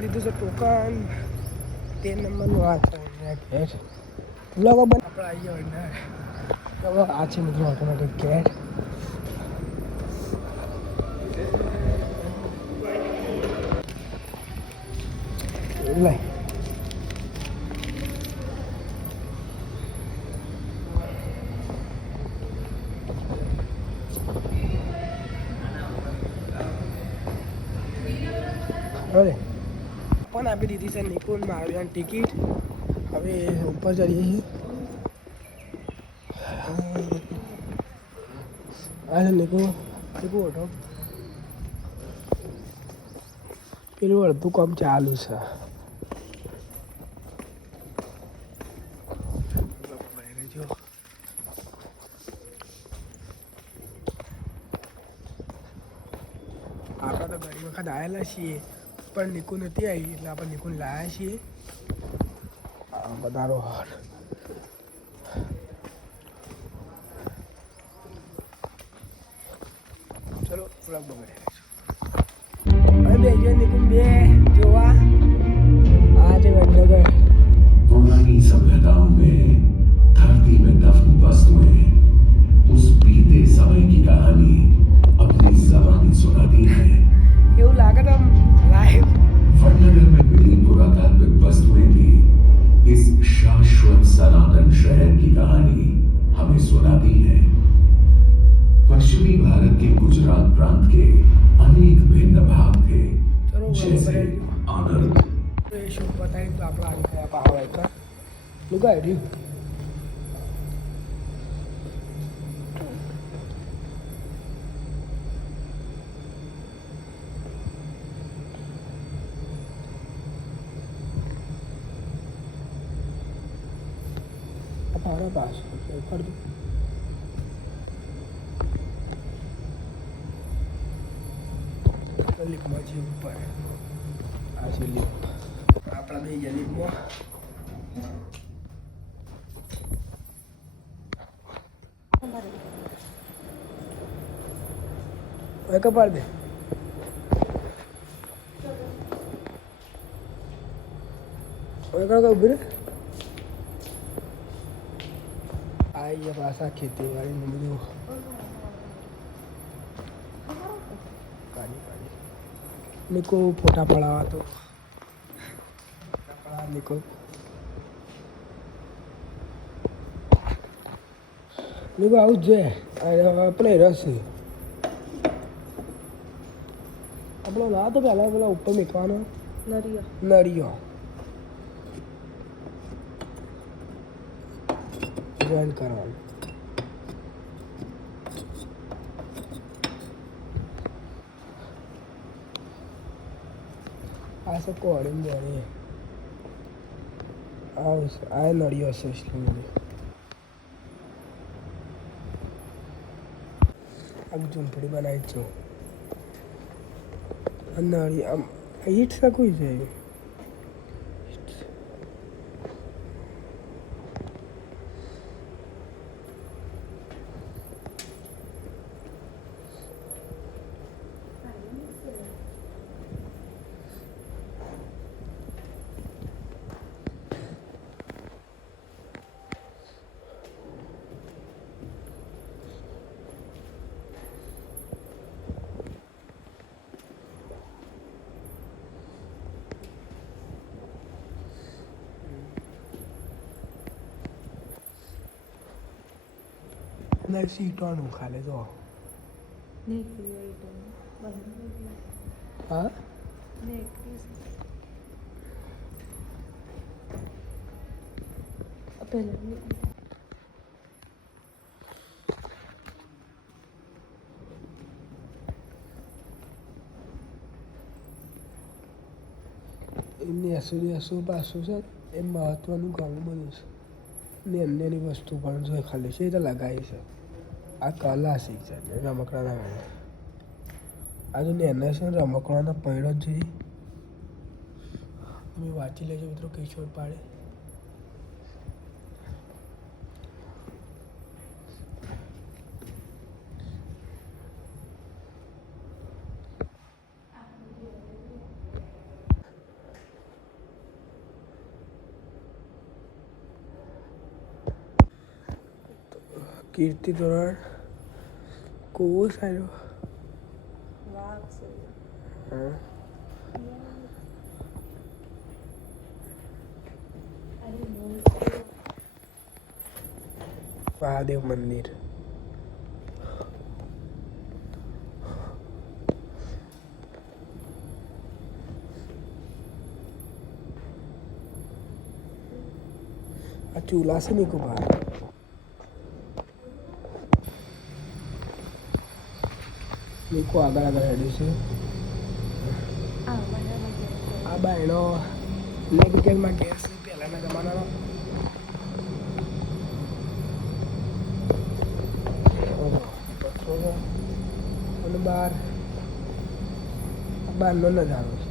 દીધું છે ટોકન 13 નંબરનું આ છે ગેટ લોકો આપણે આવી ગયા અંદર હવે આ છે મિત્રો ઓટોમેટિક ગેટ લે હવે પણ આપી દીધી છે નિકુંજ મારવિયાની ટિકિટ હવે ઉપર ચડીએ છીએ આ છે નિકુ ઓટો પેલું અડધું કામ ચાલુ છે આપણે તો ઘણી વખત આવેલા છીએ પણ નિકુંજ નથી આવી એટલે આપણે નિકુંજ લાવ્યા છીએ વધારો ચલો થોડાક બગડે હવે બે જો નિકુંજ બે જોવા આ છે વડનગર पुरानी सभ्यताओं में धरती में दफन वस्तुएं उस बीते समय की कहानी अपनी जबानी सुनाती है એવું લાગે તો લાઈવ वडनगर में मिली पुरातात्विक वस्तुएं भी इस शाश्वत सनातन शहर की कहानी हमें सुनाती है पश्चिमी भारत के गुजरात प्रांत के अनेक भिन्न भाग थे जैसे आनंद શું બતાવી તો આપણે આવી ગયા પાવા એક લુગાઈ રહ્યું પાવડા પાસ ફરતું લિપમાં છે ઉપર આ છે લિપ આપણા બે ગયા લિપમાં હવે કપાડ દે હવે કઈ ઉભી રે આવી ગયા પાછા ખેતીવાડીનું બધું નિકો ફોટા પડાવવા તો નિકો નિકો આવું જ જોઈએ આપણે રસ આપણો ના તો પહેલાં પેલા ઉપર મૂકવાનો નળિયો જોઈન કરવાનું આ सब कोडिंग जानी આ નળિયો છે આ ઝૂંપડી બનાવી છે આ નળી આમ ઈટ શકું છે ને સીટોનું ખાલે જો હા એમની અસુરી પાછું છે એ મહત્વનું ઘણું બધું છે ને એમની વસ્તુ પણ જો ખાલી છે એ તો લગાવી છે આ કલા શીખ છે રમકડાના વેળે આ જો એને છે રમકડાના પૈડો જ જોઈએ તમે વાંચી લેજો મિત્રો કિશોર પાડે કીર્તિ તોરણ કૂવો સારો હા મહાદેવ મંદિર આ ચૂલા છે નહીં બહાર નીકો આગળ આગળ હેડ્યું છે આ બાયણો ઇલેક્ટ્રિકલમાં ગેસ છે પહેલાંના જમાનાનો અને બહારનો નજારો છે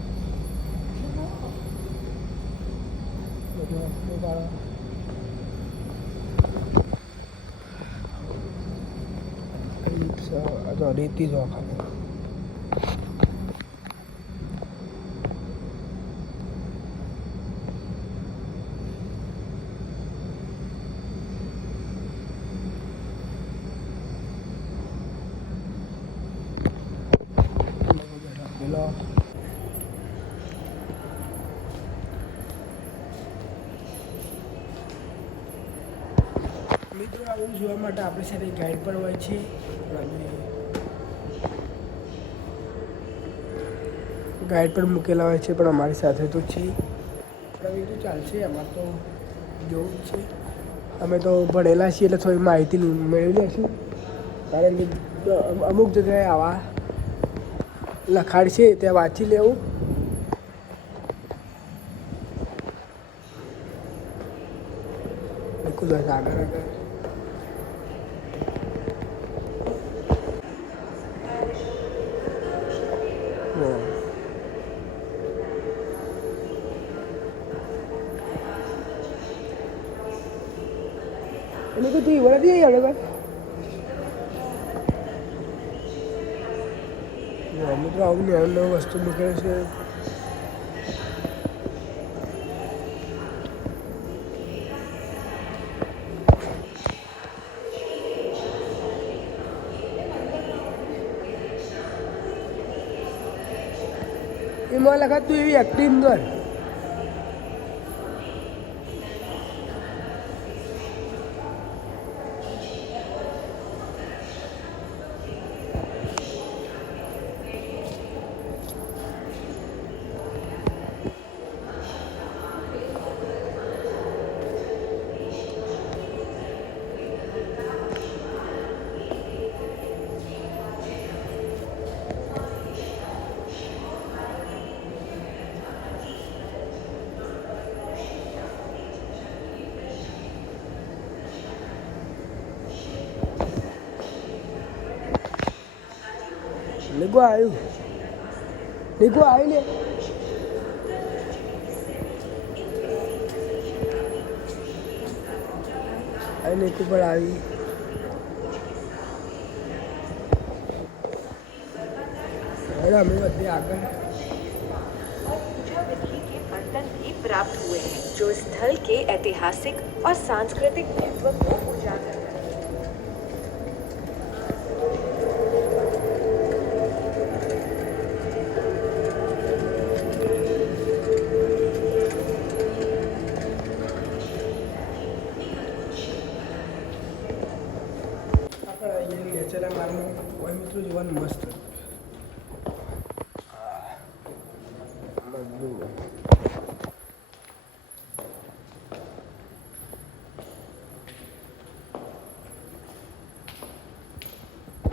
રેતી જો ખાલી મિત્રો આવું જોવા માટે આપણી સાથે ગાઈડ પણ હોય છે ગાઈડ પણ મૂકેલા હોય છે પણ અમારી સાથે તો છે પણ તો ચાલશે અમારે તો જોવું જ છે અમે તો ભણેલા છીએ એટલે થોડી માહિતી મેળવી લઈશું કારણ કે અમુક જગ્યાએ આવા લખાણ છે ત્યાં વાંચી લેવું આગળ આગળ એને તો તું વળતી આવી આગળ મિત્રો આવું નવું નવું વસ્તુ મૂકે છે એમાં લખા તું એવી એક્ટિંગ કર Nico આવ્યું નિકો આવી લે નિકો પણ આવી અમે બધી આગળ बर्तन भी प्राप्त हुए हैं जो स्थल के ऐतिहासिक और सांस्कृतिक महत्व को उजागर करते हैं। નેચરના માર્ગમાં કોઈ મિત્રો જોવાનું મસ્ત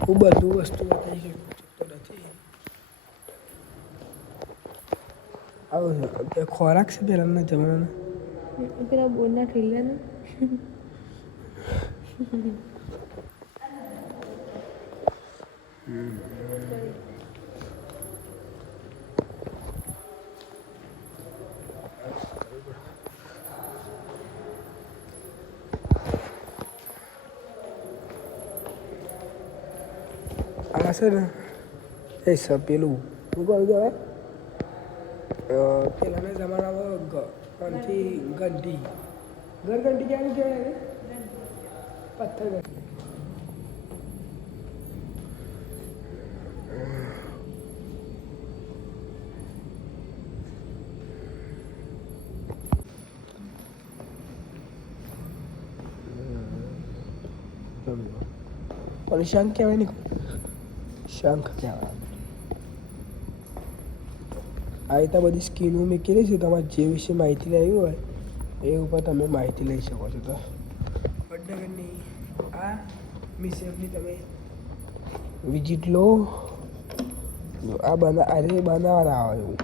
ખૂબ બધું વસ્તુ બતાવી શકતો નથી આવું ખોરાક છે પહેલાંના જમાનાના પેલા બોર્ડના ઠેલા ને આ છે ને એ પેલું શું કહું કહેવાય પહેલાંના જમાનામાં ઘંટી ઘંટી ક્યાં કહેવાય પથ્થર ઘંટી અને શંખ કહેવાય ને, શંખ કહેવાય. આ રીતે બધી સ્કીમો મૂકેલી છે. તમારે જે વિશે માહિતી લેવી હોય એ ઉપર તમે માહિતી લઈ શકો છો. તો વડનગરની આ મ્યુઝિયમની તમે વિઝિટ લો. આ બનાવવાના આવે એવું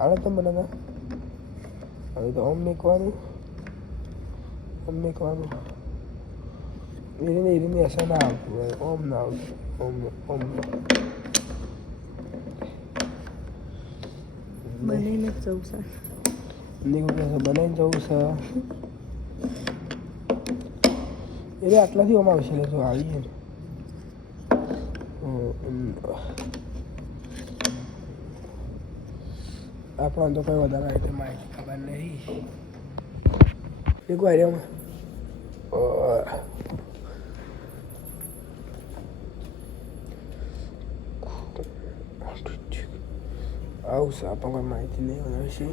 આવડે તો બનાવતા. હવે તો ઓમ મેકવાનું એરીને અસર ના આવતું હોય. ઓમ ના આવતું. ઓમ બનાવીને જ જવું છે. બનાવીને જવું છે. એટલે આટલાથી ઓમ આવશે. તો આવીએ ને આપણને તો કંઈ વધારે રીતે માહિતી ખબર નહીં. દેખો આઈડિયામાં આવશે. આપણને કોઈ માહિતી નહીં હોય છે.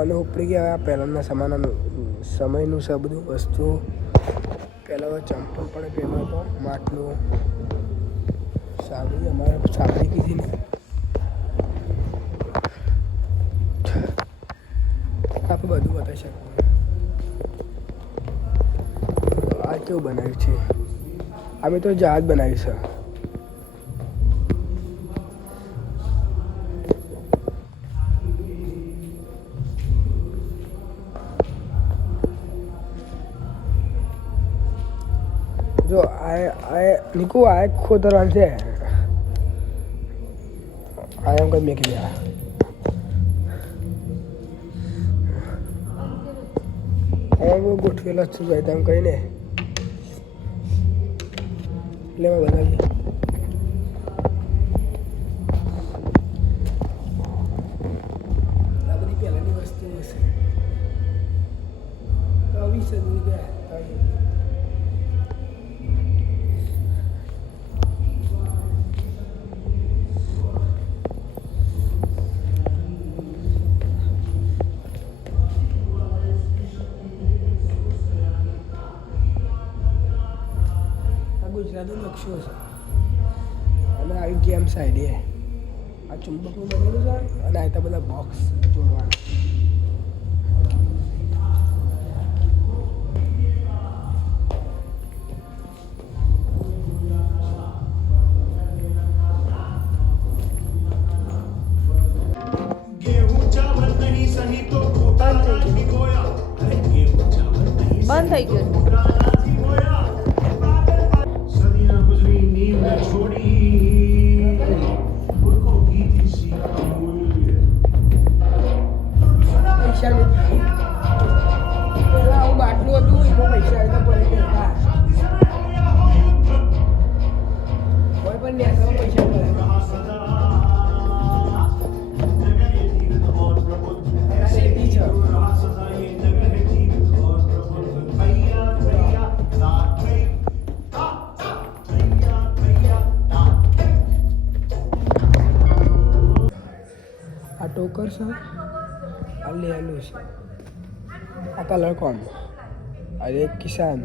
અને ઉપડી ગયા પહેલાંના સમયનું છે બધું વસ્તુ. પહેલાં ચંપલ પણ પહેલો હતો, માટલું, સાબરી. અમારે સાબરી કીધી ને આપણે બધું બતાવી શકીએ. આ કેવું બનાવ્યું છે? અમે તો જહાજ બનાવ્યું છે. જો નીકુ આ ખોતરવાનું છે. આ એમ કંઈ મેકી દે. એમ ગોઠવેલો જ છું તેમ કહીને લેવા બનાવીએ. આ બધી પહેલાંની વસ્તુ હશે. તો 20 રૂપિયા. ગુજરાતી નકશો છે અને આવી ગેમ સાઈડ આ ચુંબકનું બનેલું છે અને આ બધા બોક્સ જોડવાના. બંધ થઈ ગયું. પેલા આવું બાટલું હતું એમાં પૈસા આવતા પડી ગયા. કોઈ પણ નેતા પૈસા પડે. આ ટોકર છે. આ લેલું છે. આ કલર કોણ? અરે કિસાન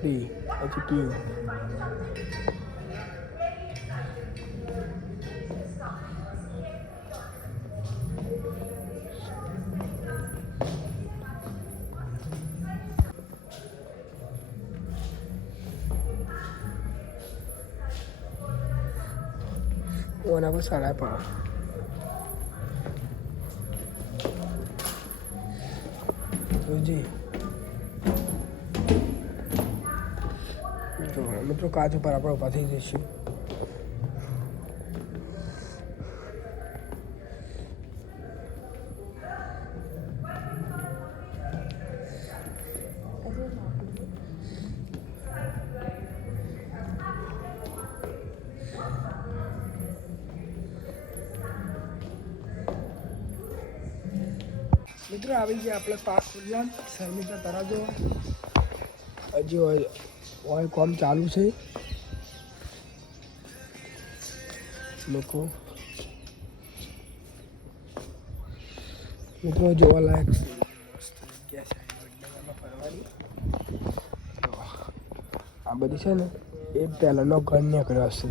પછી પીવું. ઓના પર સારા પણ જી મિત્રો કાચ ઉપર આપણે ઊભા થઈ જઈશું. મિત્રો આવી ગયા આપણે પાક ઉદ્યાન શર્મિષ્ઠા તળાવ. હજી હોય કામ ચાલુ છે લોકો મિત્રો જોવાલાયક છે મસ્ત જગ્યા છે વડનગરમાં ફરવાની. આ બધી છે ને એ પહેલાંનો ઘર નીકળ્યો હશે.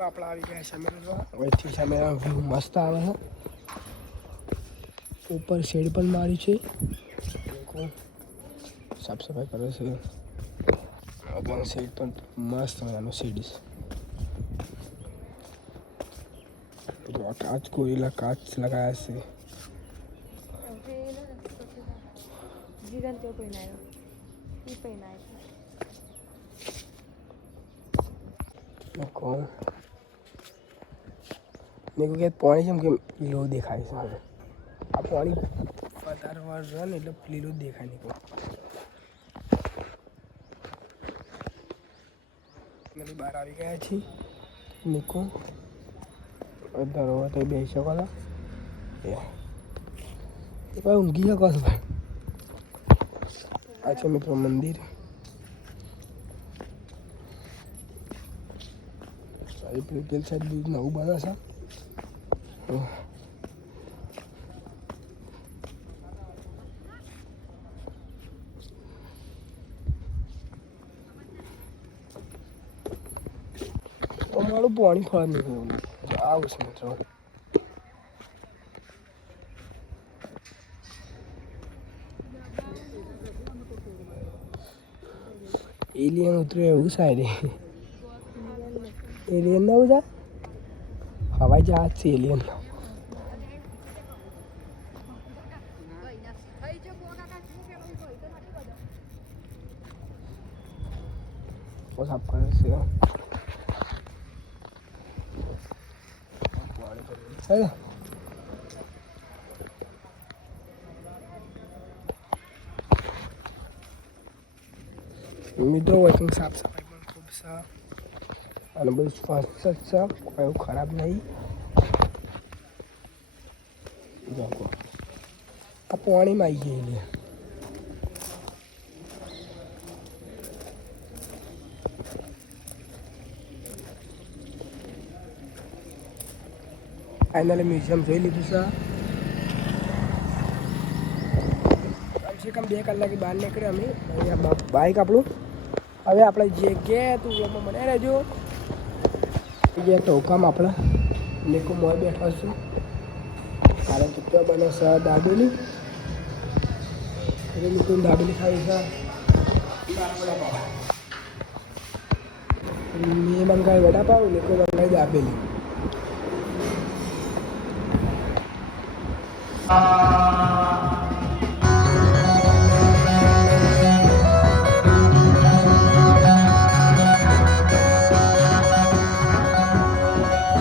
આપણે આવી ગયા શમેરા. વચ્ચે શમેરા વ્યૂ મસ્ત આવે છે. ઉપર શેડ પણ મારી છે. સાફ સફાઈ કરે છે. શેડ પણ મસ્ત મજાનો શેડ છે. કાચ કોરેલા કાચ લગાયા છે. મેં કહ્યું કે પાણી છે કે લીલો દેખાય છે. આ પાણી વધારે વાર રહે ને એટલે લીલો જ દેખાય નહીં. બહાર આવી ગયા છીએ. નીકો ધરોવર તો બેસી શકો છો. એ ભાઈ ઊંઘી શકો છો ભાઈ. આ છે મિત્રો મંદિર. પેલી સાઈડ બીજું નવું બને છે. અમારું પાણી ફળ નીકળ્યું આવું છે મિત્રો. એલિયન ઉતર્યું એવું સાઈડ. એલિયન ના ઉતર હવાઈ જહાજ છે એલિયન. સાફ કરે છે. મિત્રો વર્કિંગ સાફ સફાઈ પણ ખૂબ છે અને બધું સ્વચ્છ જ છે. કોઈ એવું ખરાબ નહીં. આ પાણીમાં આવી ગયેલી. ફાઇનલી મ્યુઝિયમ જોઈ લીધું છે. કમસે કમ 2 કલાકે બહાર નીકળ્યા અમે. અહીંયા બાઇક આપણું. હવે આપણે જે ગયા તું એમાં મને રહેજો. ગયા ટોકામ આપણે નીકો મોય બેઠા છું. કારણ કે ત્યાં બને છે દાબેલી. એટલે નીકો દાબેલી ખાવી છે. મેં મંગાવી વડાપાવ, નીકો મંગાવી દાબેલી.